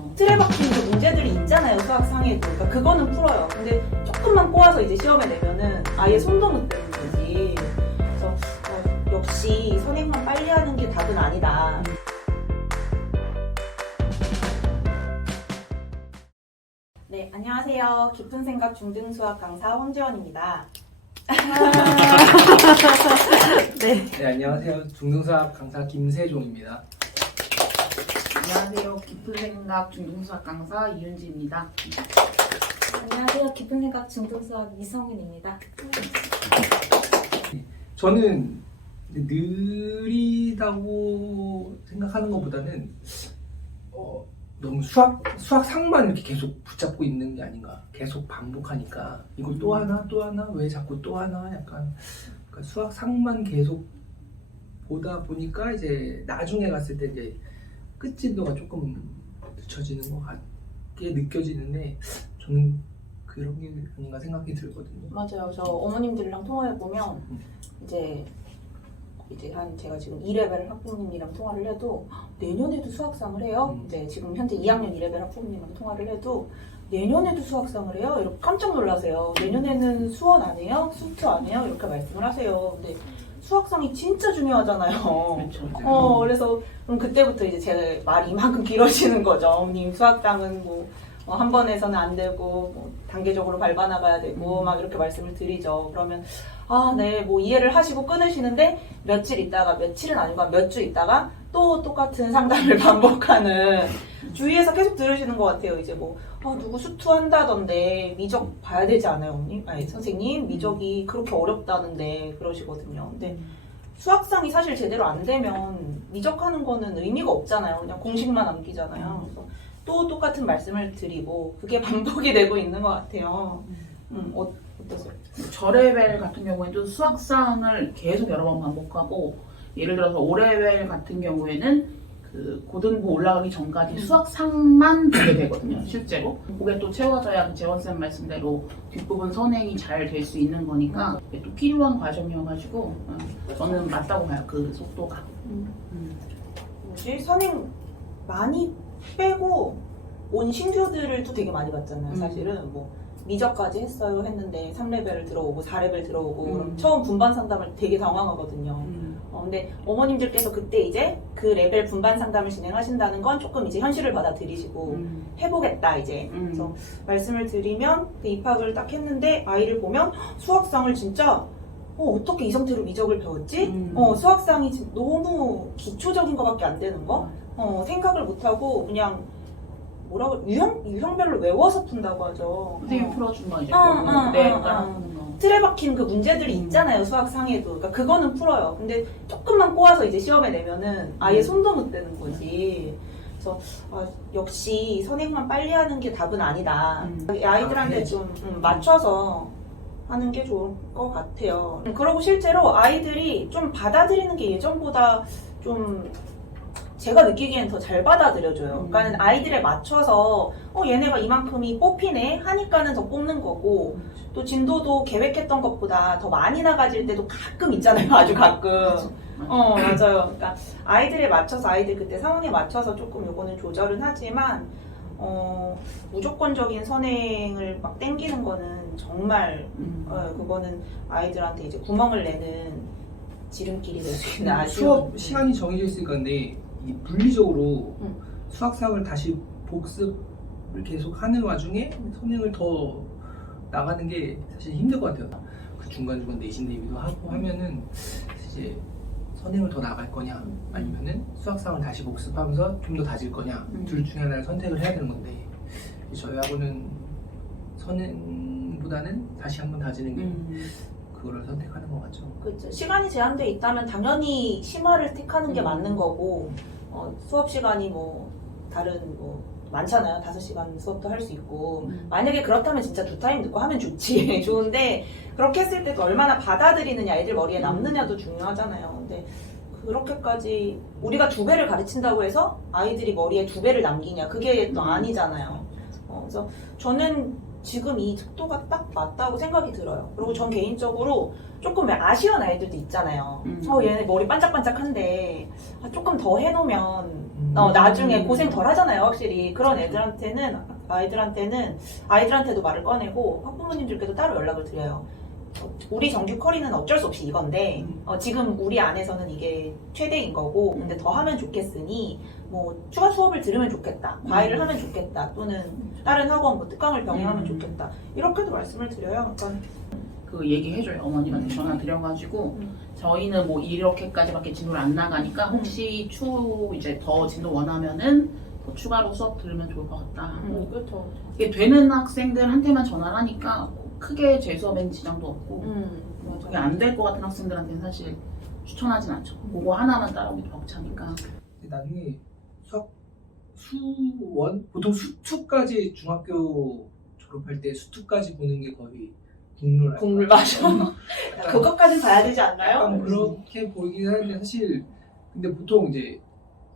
그렇죠. 틀에 박힌 그 문제들이 있잖아요, 수학상에도. 그러니까 그거는 풀어요. 근데 조금만 꼬아서 이제 시험에 내면은 아예 손도 못 대는 거지. 그래서 역시 선행만 빨리 하는 게 답은 아니다. 네, 안녕하세요. 깊은 생각 중등수학 강사 황지원입니다. 네. 네, 안녕하세요. 중등수학 강사 김세종입니다. 안녕하세요. 깊은 생각 중등수학 강사 이윤지입니다. 안녕하세요. 깊은 생각 중등수학 이성윤입니다. 저는 느리다고 생각하는 것보다는 너무 수학상만 이렇게 계속 붙잡고 있는 게 아닌가. 계속 반복하니까 이걸 또 하나 왜 자꾸 또 하나 약간 그러니까 수학상만 계속 보다 보니까 이제 나중에 갔을 때 이제 끝진도가 조금 늦춰지는 것 같게 느껴지는데 저는 그런 게 아닌가 생각이 들거든요. 맞아요. 저 어머님들이랑 통화해보면 이제 한 제가 지금 2레벨 학부모님이랑 통화를 해도 내년에도 수학상을 해요. 이제 지금 현재 2학년 2레벨 학부모님이랑 통화를 해도 내년에도 수학상을 해요? 이렇게 깜짝 놀라세요. 내년에는 수원 안 해요? 수투 안 해요? 이렇게 말씀을 하세요. 근데 수학상이 진짜 중요하잖아요. 그렇죠. 그래서 그럼 그때부터 이제 제 말이 이만큼 길어지는 거죠. 어머님 수학상은 한 번에서는 안 되고 단계적으로 밟아나가야 되고 막 이렇게 말씀을 드리죠. 그러면 네, 이해를 하시고 끊으시는데 며칠은 아니고 몇 주 있다가 또 똑같은 상담을 반복하는 주위에서 계속 들으시는 것 같아요. 이제 누구 수투 한다던데 미적 봐야 되지 않아요, 어머님? 아니, 선생님 미적이 그렇게 어렵다는데 그러시거든요. 근데 수학상이 사실 제대로 안 되면 미적하는 거는 의미가 없잖아요. 그냥 공식만 암기잖아요. 그래서 또 똑같은 말씀을 드리고 그게 반복이 되고 있는 것 같아요. 어떠세요? 저 레벨 같은 경우에도 수학상을 계속 여러 번 반복하고 예를 들어서 5레벨 같은 경우에는 그 고등부 올라가기 전까지 수학상만 보게 되거든요. 실제로 그게 또 채워져야 그 재원쌤 말씀대로 뒷부분 선행이 잘 될 수 있는 거니까 그게 또 필요한 과정이어가지고 저는 맞다고 봐요. 그 속도가. 선행 많이 빼고 온 신규들을 또 되게 많이 봤잖아요. 사실은 미적까지 했는데 3레벨을 들어오고 4레벨 들어오고 그럼 처음 분반 상담을 되게 당황하거든요. 근데 어머님들께서 그때 이제 그 레벨 분반 상담을 진행하신다는 건 조금 이제 현실을 받아들이시고 해보겠다 이제 그래서 말씀을 드리면 그 입학을 딱 했는데 아이를 보면 수학상을 진짜 어떻게 이 상태로 미적을 배웠지? 수학상이 너무 기초적인 것밖에 안 되는 거? 생각을 못하고 그냥 유형별로 외워서 푼다고 하죠. 선생님 풀어준 거 이제 틀에 박힌 그 문제들이 있잖아요, 수학상에도. 그러니까 그거는 풀어요. 근데 조금만 꼬아서 이제 시험에 내면은 아예 손도 못 대는 거지. 그래서 역시 선행만 빨리 하는 게 답은 아니다. 아이들한테 좀 맞춰서 하는 게 좋을 것 같아요. 그리고 실제로 아이들이 좀 받아들이는 게 예전보다 좀 제가 느끼기엔 더 잘 받아들여줘요. 그러니까 아이들에 맞춰서 얘네가 이만큼이 뽑히네 하니까는 더 뽑는 거고 또 진도도 계획했던 것보다 더 많이 나가질 때도 가끔 있잖아요. 아주 가끔. 맞아요. 그러니까 아이들에 맞춰서 아이들 그때 상황에 맞춰서 조금 요거는 조절은 하지만 무조건적인 선행을 막 땡기는 거는 정말 그거는 아이들한테 이제 구멍을 내는 지름길이 될 수 있는 아쉬운 수업 시간이 정해져 있으니까 근데 이 물리적으로 수학상을 다시 복습을 계속 하는 와중에 선행을 더 나가는 게 사실 힘들 것 같아요. 그 중간중간 내신 대비도 하고 하면은 이제 선행을 더 나갈 거냐 아니면은 수학상을 다시 복습하면서 좀 더 다질 거냐 둘 중에 하나를 선택을 해야 되는 건데 저희 학원은 선행보다는 다시 한번 다지는 게 그거를 선택하는 것 같죠. 그렇죠. 시간이 제한돼 있다면 당연히 심화를 택하는 게 맞는 거고 수업 시간이 다른 많잖아요. 5시간 수업도 할 수 있고 만약에 그렇다면 진짜 2타임 듣고 하면 좋지. 좋은데 그렇게 했을 때 또 얼마나 받아들이느냐 애들 머리에 남느냐도 중요하잖아요. 근데 그렇게까지 우리가 2배를 가르친다고 해서 아이들이 머리에 2배를 남기냐 그게 또 아니잖아요. 그래서 저는 지금 이 속도가 딱 맞다고 생각이 들어요. 그리고 전 개인적으로 조금 왜 아쉬운 아이들도 있잖아요. 얘네 머리 반짝반짝한데 조금 더 해놓으면 나중에 고생 덜 하잖아요, 확실히. 그런 아이들한테도 말을 꺼내고 학부모님들께도 따로 연락을 드려요. 우리 정규 커리는 어쩔 수 없이 이건데 지금 우리 안에서는 이게 최대인 거고 근데 더 하면 좋겠으니 뭐 추가 수업을 들으면 좋겠다, 과외를 하면 좋겠다, 또는 다른 학원 뭐 특강을 병행하면 좋겠다, 이렇게도 말씀을 드려요. 그러니까 그 얘기해줘요. 어머님한테 전화 드려가지고 저희는 뭐 이렇게까지밖에 진도를 안 나가니까 혹시 추후 이제 더 진도 원하면은 더 추가로 수업 들으면 좋을 것 같다. 그렇죠. 이게 되는 학생들한테만 전화를 하니까 크게 제 수업엔 지장도 없고 그게 안 될 것 같은 학생들한테는 사실 추천하진 않죠. 그거 하나만 따라오기 벅차니까. 근데 나중에 수원 보통 수투까지 중학교 졸업할 때 수투까지 보는 게 거의 국룰 국룰 맞아. 그것까지 봐야 되지 않나요? 약간 그렇게 보이긴 하는데 사실 근데 보통 이제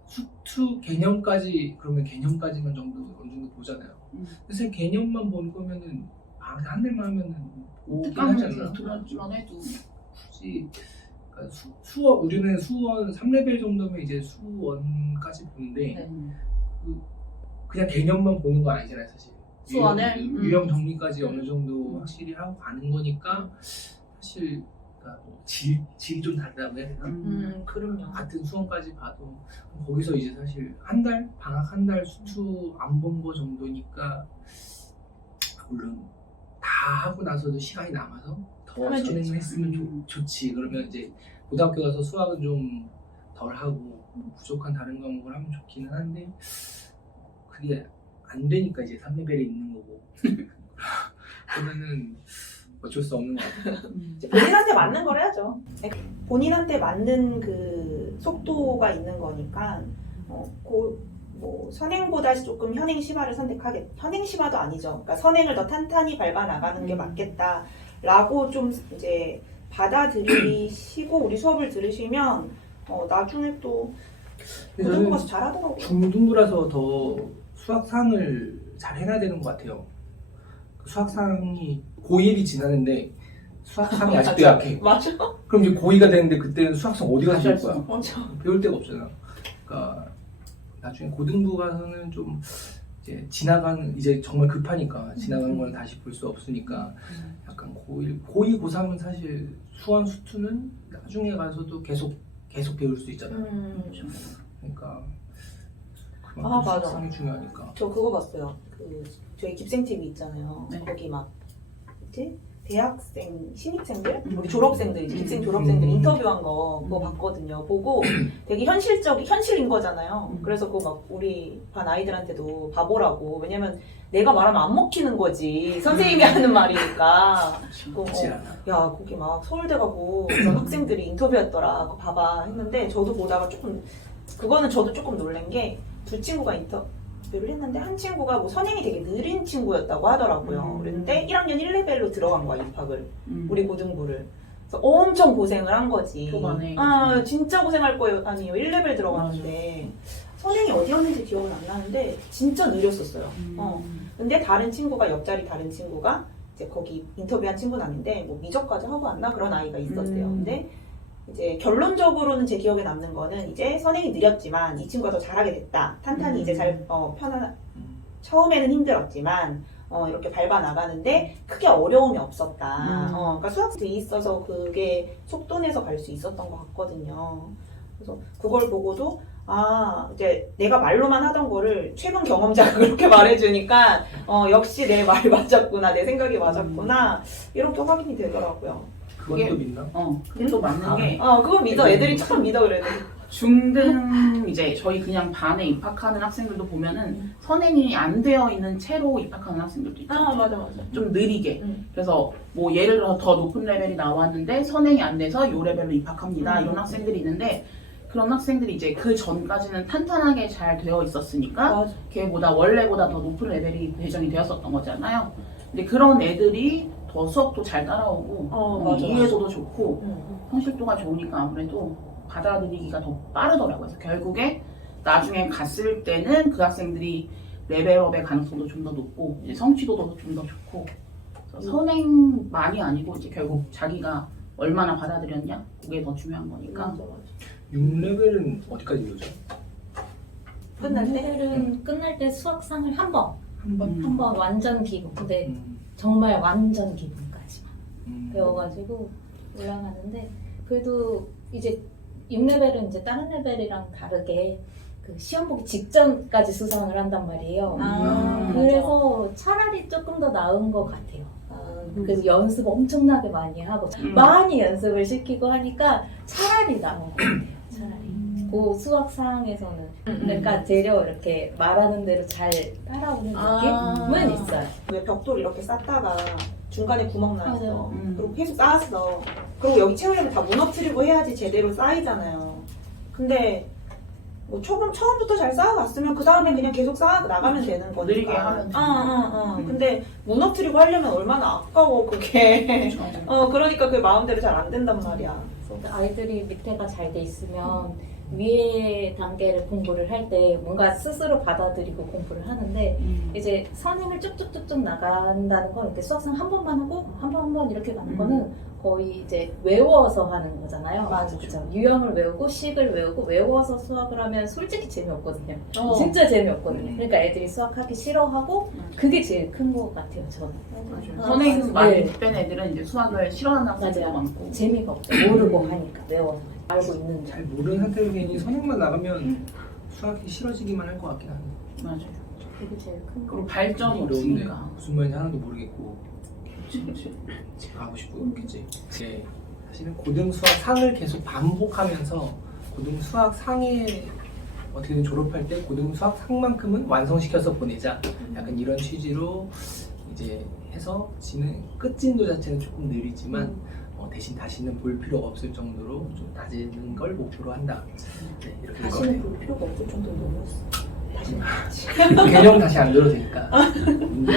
수투 개념까지 그러면 개념까지만 어느 정도 보잖아요. 사실 개념만 보는 거면은 한 달만 하면은 오긴 하잖아. 들어주만 해도 굳이 그러니까 수원 우리는 수원 3레벨 정도면 이제 수원까지 보는데 그냥 개념만 보는 거 아니잖아요, 사실. 수원을 유형 정리까지 어느 정도 확실히 하고 가는 거니까 사실 그러니까 질이 좀 다르다고 해야 되나? 그럼요. 같은 수원까지 봐도 거기서 이제 사실 방학 한 달 수투 안 본 거 정도니까 물론 다 하고 나서도 시간이 남아서 더 진행을 했으면 좋지. 그러면 이제 고등학교 가서 수학은 좀 덜 하고 부족한 다른 과목을 하면 좋기는 한데 그게 안 되니까 이제 3레벨에 있는 거고 그러면은 어쩔 수 없는 것 같아요. 본인한테 맞는 걸 해야죠. 본인한테 맞는 그 속도가 있는 거니까 뭐 선행보다 조금 현행 심화를 현행 심화도 아니죠. 그러니까 선행을 더 탄탄히 밟아 나가는 게 맞겠다라고 좀 이제 받아들이시고 우리 수업을 들으시면 나중에 또 고등부 가서 잘하더라고요. 중등부라서 더 수학상을 잘 해놔야 되는 것 같아요. 그 수학상이 고1이 지나는데 수학상이 아직도 약해. 맞아. 그럼 이제 고2가 되는데 그때는 수학상 어디 가서 배울 거야? 맞아. 배울 데가 없잖아. 그러니까 나중에 고등부 가서는 좀 이제 이제 정말 급하니까 지나가는 건 다시 볼 수 없으니까 약간 고2, 고3은 사실 수원 수투는 나중에 가서도 계속 배울 수 있잖아. 그러니까 그만큼 맞아. 수학상이 중요하니까. 저 그거 봤어요. 저희 깁생 TV 있잖아요. 네. 거기 막 뭐지? 대학생 신입생들, 우리 졸업생들, 깁생 졸업생들 인터뷰한 거 그거 봤거든요. 보고 되게 현실인 거잖아요. 그래서 그거 막 우리 반 아이들한테도 봐보라고. 왜냐면 내가 말하면 안 먹히는 거지. 선생님이 하는 말이니까. 그렇지 않아. 야, 거기 막 서울대 가고 그런 학생들이 인터뷰했더라. 그거 봐봐 했는데 저도 보다가 그거는 저도 조금 놀란 게 두 친구가 인터뷰를 했는데 한 친구가 뭐 선행이 되게 느린 친구였다고 하더라고요. 그런데 1학년 1레벨로 들어간 거야, 입학을. 우리 고등부를. 그래서 엄청 고생을 한 거지. 초반에. 진짜 고생할 거예요. 아니요, 1레벨 들어가는데 선행이 어디였는지 기억은 안 나는데 진짜 느렸었어요. 근데 옆자리 다른 친구가 이제 거기 인터뷰한 친구는 아닌데 뭐 미적까지 하고 왔나 그런 아이가 있었대요. 근데 이제 결론적으로는 제 기억에 남는 거는 이제 선행이 느렸지만 이 친구가 더 잘하게 됐다. 탄탄히 이제 처음에는 힘들었지만 이렇게 밟아 나가는데 크게 어려움이 없었다. 그러니까 수학 돼 있어서 그게 속도 내서 갈 수 있었던 것 같거든요. 그래서 그걸 보고도 이제 내가 말로만 하던 거를 최근 경험자가 그렇게 말해주니까 역시 내 말이 맞았구나, 내 생각이 맞았구나 이렇게 확인이 되더라고요. 그건 또 믿나? 그게 또 맞는 게 그거 믿어. 애들이 조금 믿어 그래도. 중등 이제 저희 그냥 반에 입학하는 학생들도 보면은 선행이 안 되어 있는 채로 입학하는 학생들도 있죠. 맞아. 좀 느리게. 그래서 뭐 예를 들어 더 높은 레벨이 나왔는데 선행이 안 돼서 요 레벨로 입학합니다. 이런 학생들이 있는데 그런 학생들이 이제 그 전까지는 탄탄하게 잘 되어 있었으니까 걔보다 원래보다 더 높은 레벨이 배정이 되었었던 거잖아요. 근데 그런 애들이 더 수업도 잘 따라오고 맞아. 이해도도 좋고 성실도가 좋으니까 아무래도 받아들이기가 더 빠르더라고요. 그래서 결국에 나중에 갔을 때는 그 학생들이 레벨업의 가능성도 좀 더 높고 이제 성취도도 좀 더 좋고 그래서 선행만이 아니고 이제 결국 자기가 얼마나 받아들였냐 그게 더 중요한 거니까 6레벨은 어디까지 이루어져? 끝날 때? 오늘은 끝날 때 수학상을 한 번 한 번? 한 번 완전 기본. 근데 음, 정말 완전 기본까지만 음. 배워가지고 올라가는데 그래도 이제 6레벨은 이제 다른 레벨이랑 다르게 그 시험 보기 직전까지 수상을 한단 말이에요. 그래서 차라리 조금 더 나은 것 같아요. 그래서 연습 엄청나게 많이 하고 많이 연습을 시키고 하니까 차라리 나은 것 같아요. 차라리. 그 수학상에서는 그러니까 재료 이렇게 말하는 대로 잘 따라오는 느낌은 있어요. 왜 벽돌 이렇게 쌓다가 중간에 구멍 났어. 맞아요. 그리고 계속 쌓았어. 그리고 여기 채우려면 다 무너뜨리고 해야지 제대로 쌓이잖아요. 근데 뭐 처음부터 잘 쌓아갔으면 그 다음에 그냥 계속 쌓아 나가면 되는 거니까. 느리게 하면 되니까. 근데 무너뜨리고 하려면 얼마나 아까워 그게. 그러니까 그 마음대로 잘 안 된단 말이야. 그러니까 아이들이 밑에가 잘 돼 있으면 위에 단계를 공부를 할 때 뭔가 스스로 받아들이고 공부를 하는데 이제 선행을 쭉쭉쭉쭉 나간다는 건 이렇게 수학상 한 번만 하고 한 번 이렇게 가는 거는 거의 이제 외워서 하는 거잖아요. 맞아. 그렇죠. 유형을 외우고 식을 외우고 외워서 수학을 하면 솔직히 재미없거든요. 어. 진짜 재미없거든요. 그러니까 애들이 수학하기 싫어하고 그게 제일 큰 것 같아요. 저는. 선행 많이 네. 뺀 애들은 이제 수학을 싫어하는 학생도 맞아요. 많고 재미가 없죠. 모르고 하니까 외워서 알고 있는 잘 모르는 상태로 괜히 선행만 나가면 수학이 싫어지기만 할 것 같긴 한데 맞아요. 그게 제일 큰 거. 그리고 발전이 어려운데 없으니까 무슨 말인지 하나도 모르겠고 그치. 제가 하고 싶고 그치? 이제 사실은 고등 수학 상을 계속 반복하면서 고등 수학 상에 어떻게든 졸업할 때 고등 수학 상만큼은 완성시켜서 보내자 약간 이런 취지로 이제 해서 끝진도 자체는 조금 느리지만 대신 다시는 볼 필요가 없을 정도로 좀 다지는 걸 목표로 한다. 네, 이렇게 될 것 다시는 같아요. 볼 필요가 없을 정도로 너무했어. 개념 다시 안 들어도 되니까 운동